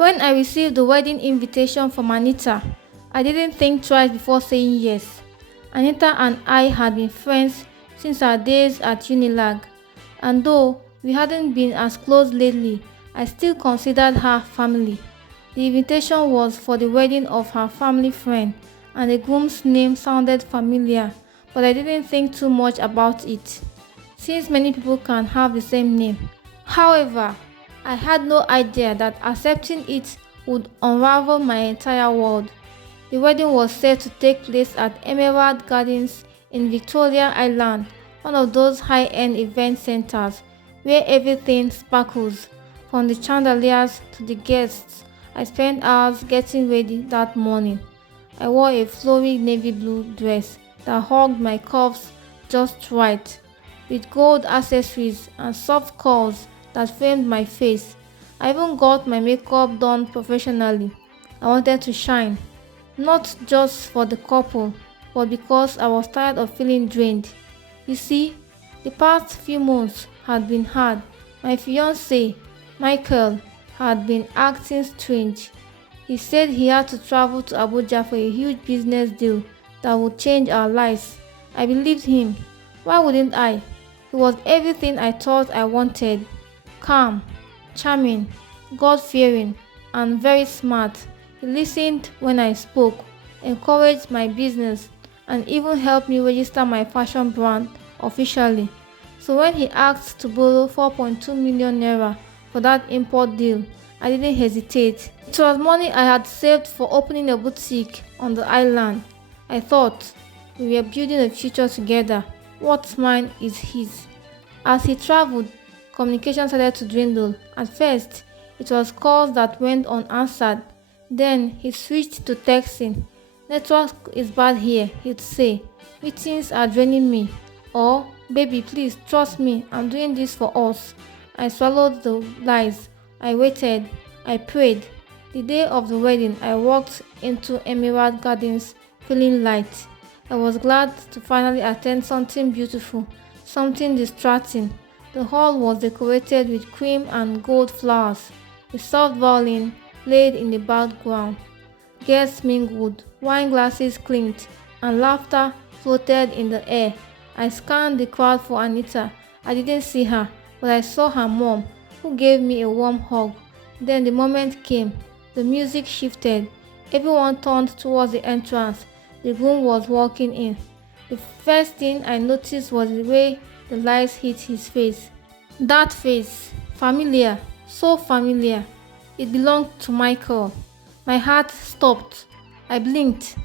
When I received the wedding invitation from Anita, I didn't think twice before saying yes. Anita and I had been friends since our days at Unilag, and though we hadn't been as close lately, I still considered her family. The invitation was for the wedding of her family friend, and the groom's name sounded familiar, but I didn't think too much about it, since many people can have the same name. However, I had no idea that accepting it would unravel my entire world. The wedding was set to take place at Emerald Gardens in Victoria Island, one of those high-end event centers where everything sparkles, from the chandeliers to the guests. I spent hours getting ready that morning. I wore a flowy navy blue dress that hugged my curves just right, with gold accessories and soft curls that framed my face. I even got my makeup done professionally. I wanted to shine, not just for the couple, but because I was tired of feeling drained. You see, the past few months had been hard. My fiance, Michael, had been acting strange. He said he had to travel to Abuja for a huge business deal that would change our lives. I believed him. Why wouldn't I? He was everything I thought I wanted. Calm, charming, God-fearing, and very smart. He listened when I spoke, encouraged my business, and even helped me register my fashion brand officially. So when he asked to borrow 4.2 million naira for that import deal, I didn't hesitate. It was money I had saved for opening a boutique on the island. I thought, we were building a future together. What's mine is his. As he traveled, communication started to dwindle. At first, it was calls that went unanswered. Then he switched to texting. Network is bad here, he'd say. Meetings are draining me. Or, baby, please trust me, I'm doing this for us. I swallowed the lies. I waited. I prayed. The day of the wedding, I walked into Emerald Gardens feeling light. I was glad to finally attend something beautiful, something distracting. The hall was decorated with cream and gold flowers. A soft violin played in the background. Guests mingled, wine glasses clinked, and laughter floated in the air. I scanned the crowd for Anita. I didn't see her, but I saw her mom, who gave me a warm hug. Then the moment came. The music shifted. Everyone turned towards the entrance. The groom was walking in. The first thing I noticed was the way the lights hit his face. That face, familiar, so familiar. It belonged to Michael. My heart stopped. I blinked.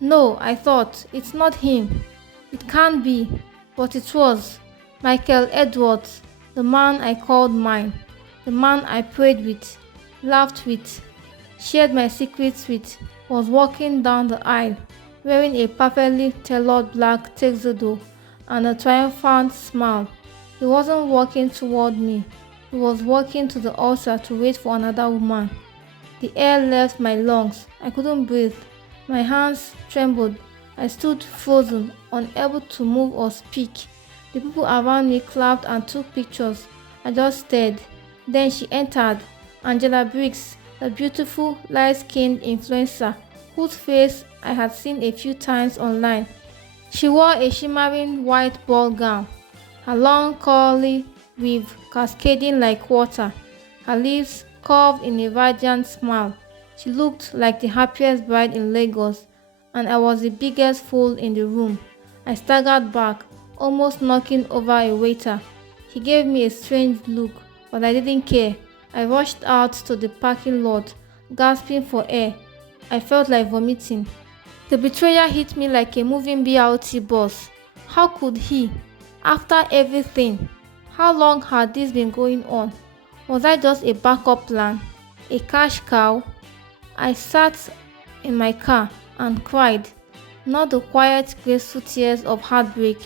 No, I thought, it's not him. It can't be. But it was. Michael Edwards, the man I called mine. The man I prayed with, laughed with, shared my secrets with, was walking down the aisle, wearing a perfectly tailored black tuxedo and a triumphant smile. He wasn't walking toward me. He was walking to the altar to wait for another woman. The air left my lungs. I couldn't breathe. My hands trembled. I stood frozen, unable to move or speak. The people around me clapped and took pictures. I just stared. Then she entered. Angela Briggs, the beautiful, light-skinned influencer whose face I had seen a few times online. She wore a shimmering white ball gown, her long curly weave cascading like water, her lips curved in a radiant smile. She looked like the happiest bride in Lagos, and I was the biggest fool in the room. I staggered back, almost knocking over a waiter. He gave me a strange look, but I didn't care. I rushed out to the parking lot, gasping for air. I felt like vomiting. The betrayer hit me like a moving BRT bus. How could he? After everything, how long had this been going on? Was I just a backup plan? A cash cow? I sat in my car and cried. Not the quiet, graceful tears of heartbreak.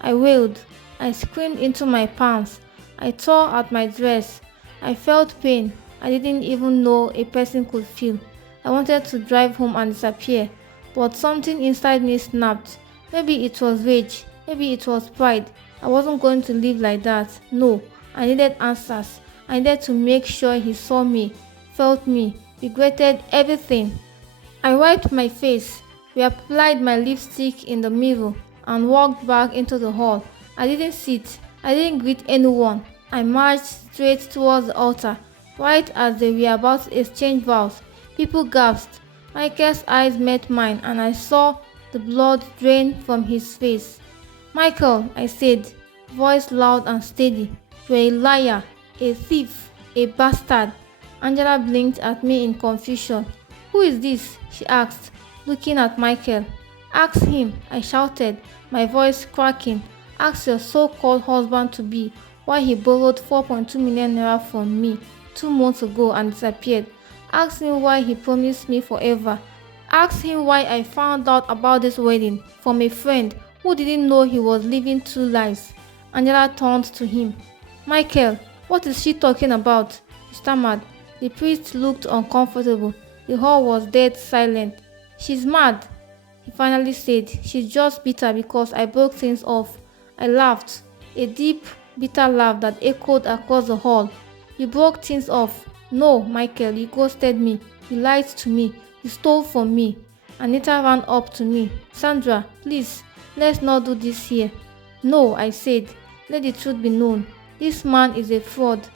I wailed. I screamed into my palms. I tore at my dress. I felt pain I didn't even know a person could feel. I wanted to drive home and disappear, but something inside me snapped. Maybe it was rage. Maybe it was pride. I wasn't going to live like that. No, I needed answers. I needed to make sure he saw me, felt me, regretted everything. I wiped my face, reapplied my lipstick in the mirror, and walked back into the hall. I didn't sit, I didn't greet anyone. I marched straight towards the altar. Right as they were about to exchange vows, people gasped. Michael's eyes met mine, and I saw the blood drain from his face. Michael, I said, voice loud and steady, you're a liar, a thief, a bastard. Angela blinked at me in confusion. Who is this? She asked, looking at Michael. Ask him, I shouted, my voice cracking. Ask your so-called husband-to-be why he borrowed 4.2 million naira from me 2 months ago and disappeared. Ask him why he promised me forever. Ask him why I found out about this wedding from a friend who didn't know he was living two lives. Angela turned to him. Michael, what is she talking about? He stammered. The priest looked uncomfortable. The hall was dead silent. She's mad, he finally said. She's just bitter because I broke things off. I laughed, a deep, bitter laugh that echoed across the hall. You broke things off. No, Michael, you ghosted me. You lied to me. You stole from me. Anita ran up to me. Sandra, please, let's not do this here. No, I said. Let the truth be known. This man is a fraud.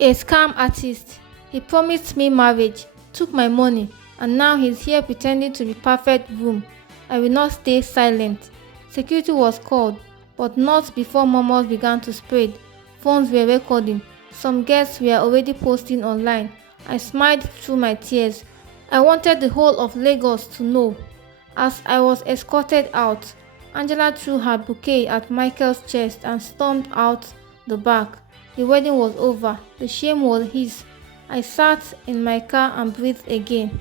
A scam artist. He promised me marriage, took my money, and now he's here pretending to be perfect groom. I will not stay silent. Security was called, but not before murmurs began to spread. Phones were recording. Some guests were already posting online. I smiled through my tears. I wanted the whole of Lagos to know. As I was escorted out, Angela threw her bouquet at Michael's chest and stormed out the back. The wedding was over. The shame was his. I sat in my car and breathed again.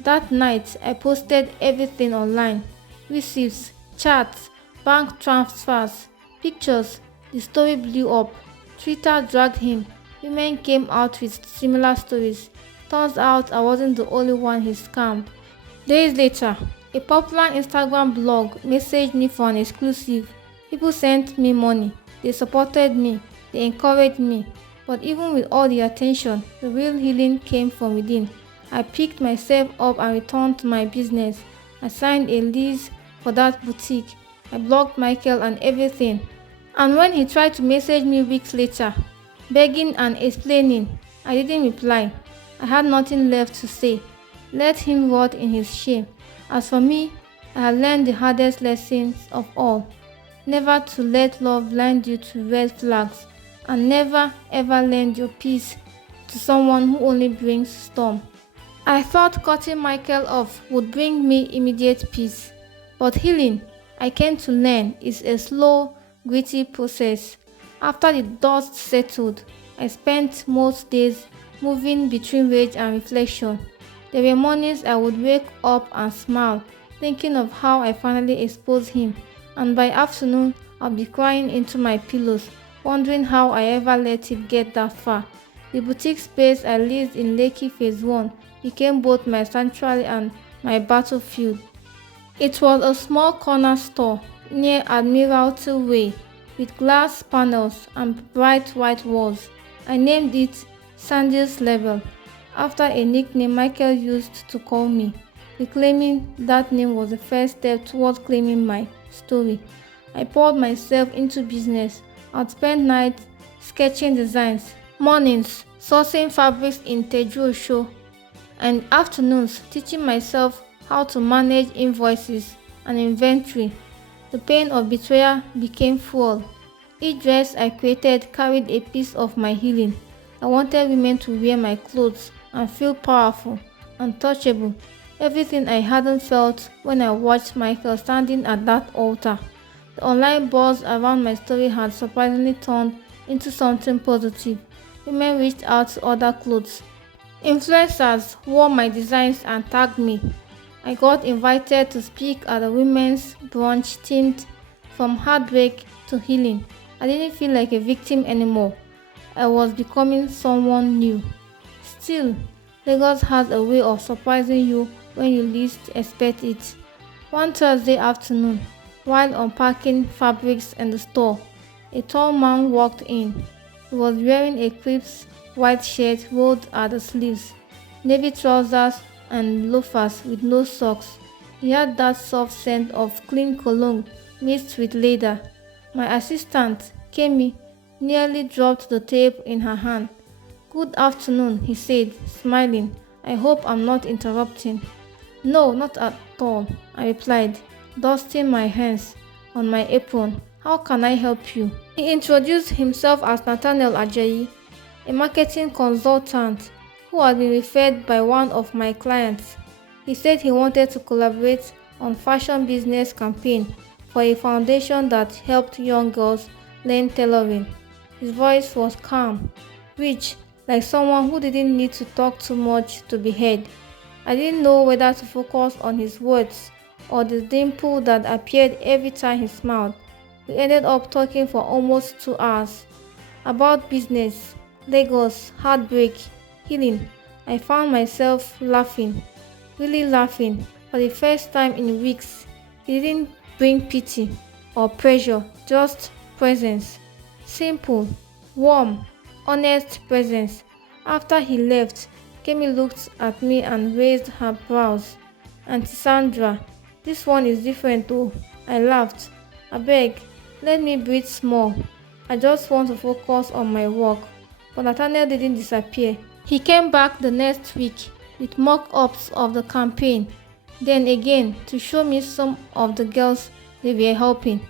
That night, I posted everything online. Receipts, chats, bank transfers, pictures. The story blew up. Twitter dragged him. Women came out with similar stories. Turns out I wasn't the only one he scammed. Days later, a popular Instagram blog messaged me for an exclusive. People sent me money. They supported me. They encouraged me. But even with all the attention, the real healing came from within. I picked myself up and returned to my business. I signed a lease for that boutique. I blocked Michael and everything. And when he tried to message me weeks later, begging and explaining, I didn't reply. I had nothing left to say. Let him rot in his shame. As for me, I had learned the hardest lessons of all. Never to let love blind you to red flags, and never ever lend your peace to someone who only brings storm. I thought cutting Michael off would bring me immediate peace, but healing, I came to learn, is a slow, gritty process. After the dust settled, I spent most days moving between rage and reflection. There were mornings I would wake up and smile, thinking of how I finally exposed him, and by afternoon I'll be crying into my pillows, wondering how I ever let it get that far. The boutique space I leased in Lekki Phase 1 became both my sanctuary and my battlefield. It was a small corner store near Admiralty Way with glass panels and bright white walls. I named it Sandy's Level, after a nickname Michael used to call me, reclaiming that name was the first step towards claiming my story. I poured myself into business. I'd spend nights sketching designs, mornings sourcing fabrics in Teju, and afternoons teaching myself how to manage invoices and inventory. The pain of betrayal became fuel. Each dress I created carried a piece of my healing. I wanted women to wear my clothes and feel powerful, untouchable, everything I hadn't felt when I watched Michael standing at that altar. The online buzz around my story had surprisingly turned into something positive. Women reached out to order clothes. Influencers wore my designs and tagged me. I got invited to speak at a women's brunch themed from heartbreak to healing. I didn't feel like a victim anymore. I was becoming someone new. Still, Lagos has a way of surprising you when you least expect it. One Thursday afternoon, while unpacking fabrics in the store, a tall man walked in. He was wearing a crisp white shirt rolled at the sleeves. navy trousers, and loafers with no socks. He had that soft scent of clean cologne mixed with leather. My assistant, Kemi, nearly dropped the tape in her hand. "Good afternoon," he said, smiling. "I hope I'm not interrupting." "No, not at all," I replied, dusting my hands on my apron. "How can I help you?" He introduced himself as Nathaniel Ajayi, a marketing consultant who had been referred by one of my clients. He said he wanted to collaborate on fashion business campaign for a foundation that helped young girls learn tailoring. His voice was calm, rich, like someone who didn't need to talk too much to be heard. I didn't know whether to focus on his words or the dimple that appeared every time he smiled. We ended up talking for almost 2 hours about business, Lagos, heartbreak, healing. I found myself laughing, really laughing, for the first time in weeks. He didn't bring pity or pressure, just presence. Simple, warm, honest presence. After he left, Kemi looked at me and raised her brows. "Auntie Sandra, this one is different though." I laughed. "Abeg, let me breathe small. I just want to focus on my work." But Nathaniel didn't disappear. He came back the next week with mock-ups of the campaign, then again to show me some of the girls they were helping.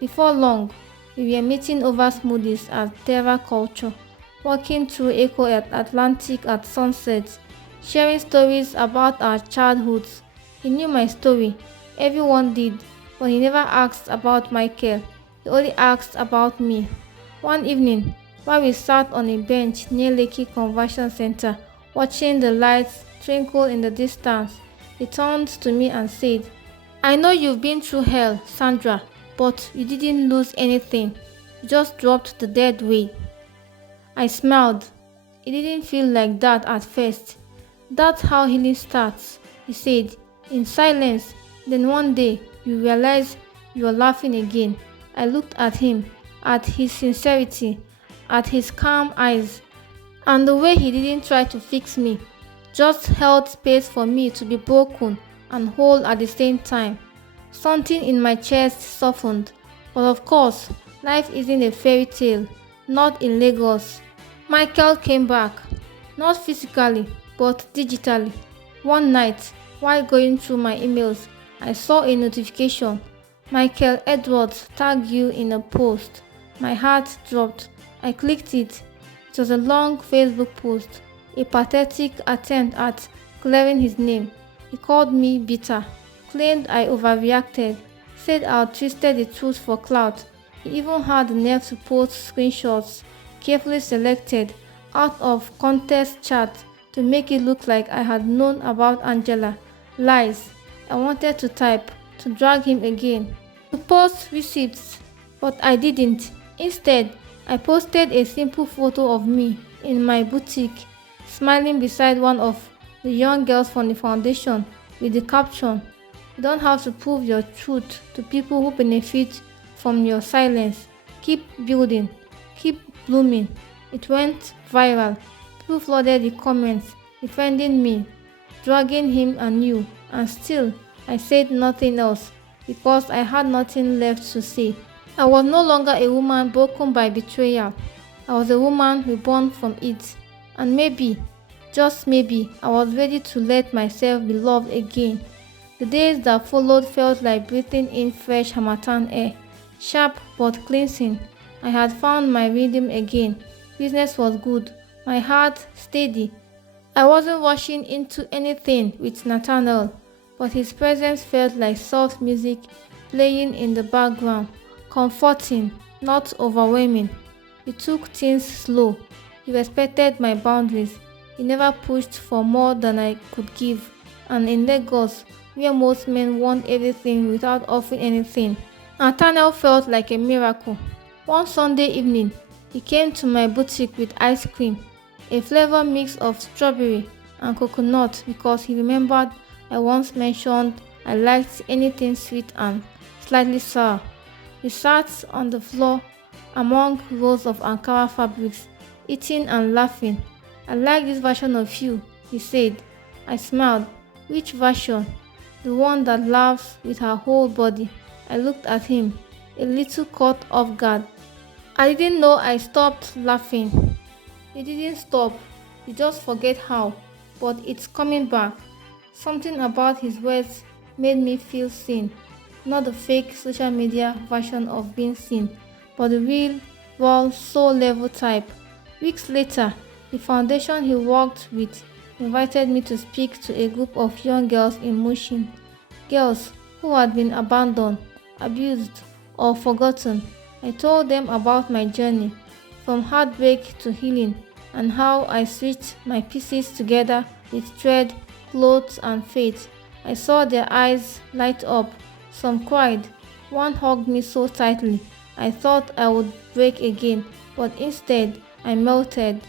Before long, we were meeting over smoothies at Terra Culture, walking through Echo Atlantic at sunset, sharing stories about our childhoods. He knew my story, everyone did, but he never asked about Michael. He only asked about me. One evening, while we sat on a bench near Lekki Convention Center, watching the lights twinkle in the distance, he turned to me and said, "I know you've been through hell, Sandra, but you didn't lose anything. You just dropped the dead weight." I smiled. "It didn't feel like that at first. That's how healing starts," he said, in silence. "Then one day, you realize you are laughing again." I looked at him, at his sincerity, at his calm eyes, and the way he didn't try to fix me, just held space for me to be broken and whole at the same time. Something in my chest softened. But of course, life isn't a fairy tale, not in Lagos. Michael came back, not physically, but digitally. One night, while going through my emails, I saw a notification. "Michael Edwards tagged you in a post." My heart dropped. I clicked it. It was a long Facebook post, a pathetic attempt at clearing his name. He called me bitter, claimed I overreacted, said I twisted the truth for clout. He even had the nerve to post screenshots, carefully selected, out of context chat to make it look like I had known about Angela. Lies. I wanted to type, to drag him again, to post receipts, but I didn't. Instead, I posted a simple photo of me in my boutique, smiling beside one of the young girls from the foundation with the caption, "You don't have to prove your truth to people who benefit from your silence. Keep building, keep blooming." It went viral. People flooded the comments, defending me, dragging him anew, and still I said nothing else because I had nothing left to say. I was no longer a woman broken by betrayal. I was a woman reborn from it. And maybe, just maybe, I was ready to let myself be loved again. The days that followed felt like breathing in fresh harmattan air, sharp but cleansing. I had found my rhythm again. Business was good, my heart steady. I wasn't rushing into anything with Nathaniel, but his presence felt like soft music playing in the background, comforting, not overwhelming. He took things slow. He respected my boundaries. He never pushed for more than I could give. And in Lagos, where most men want everything without offering anything, Nathaniel felt like a miracle. One Sunday evening, he came to my boutique with ice cream, a flavor mix of strawberry and coconut, because he remembered I once mentioned I liked anything sweet and slightly sour. We sat on the floor among rows of Ankara fabrics, eating and laughing. "I like this version of you," he said. I smiled. Which version? The one that laughs with her whole body. I looked at him, a little caught off guard. I didn't know I stopped laughing. He didn't stop, he just forget how, but it's coming back. Something about his words made me feel seen. Not the fake social media version of being seen, but the real, raw, soul level type. Weeks later, the foundation he worked with invited me to speak to a group of young girls in Mushin. Girls who had been abandoned, abused, or forgotten. I told them about my journey, from heartbreak to healing, and how I stitched my pieces together with thread, clothes, and faith. I saw their eyes light up. Some cried. One hugged me so tightly I thought I would break again, but instead I melted.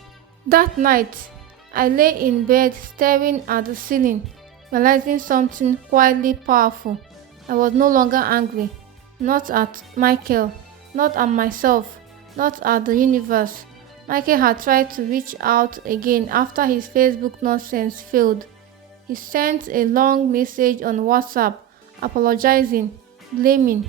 That night, I lay in bed staring at the ceiling, realizing something quietly powerful. I was no longer angry, not at Michael, not at myself, not at the universe. Michael had tried to reach out again after his Facebook nonsense failed. He sent a long message on WhatsApp, apologizing, blaming,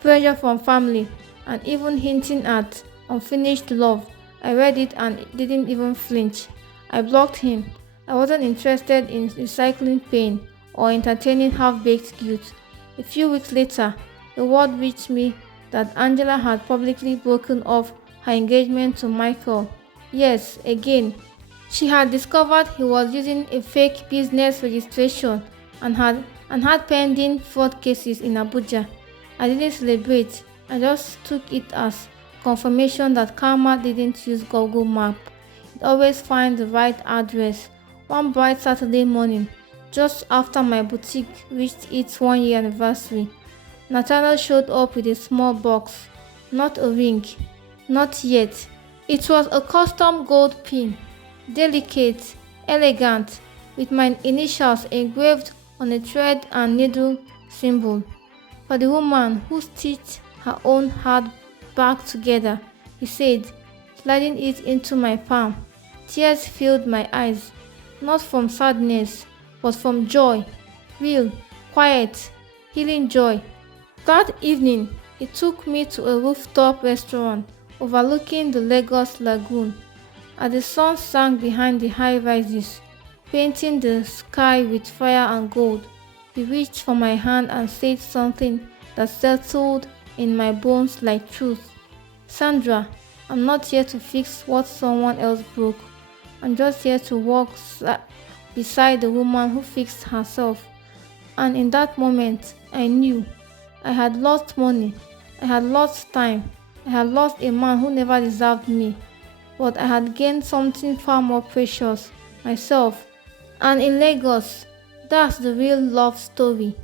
pressure from family, and even hinting at unfinished love. I read it and didn't even flinch. I blocked him. I wasn't interested in recycling pain or entertaining half-baked guilt. A few weeks later, the word reached me that Angela had publicly broken off her engagement to Michael. Yes, again. She had discovered he was using a fake business registration and had pending fraud cases in Abuja. I didn't celebrate. I just took it as confirmation that karma didn't use Google Map. It always finds the right address. One bright Saturday morning, just after my boutique reached its 1 year anniversary, Nathaniel showed up with a small box. Not a ring. Not yet. It was a custom gold pin. Delicate, elegant, with my initials engraved on a thread and needle symbol. For the woman who stitched her own heart back together, he said, sliding it into my palm. Tears filled my eyes, not from sadness, but from joy. Real, quiet, healing joy. That evening, he took me to a rooftop restaurant overlooking the Lagos Lagoon. As the sun sank behind the high rises, painting the sky with fire and gold, he reached for my hand and said something that settled in my bones like truth. Sandra, I'm not here to fix what someone else broke. I'm just here to walk beside the woman who fixed herself. And in that moment, I knew I had lost money, I had lost time, I had lost a man who never deserved me. But I had gained something far more precious, myself. And in Lagos, that's the real love story.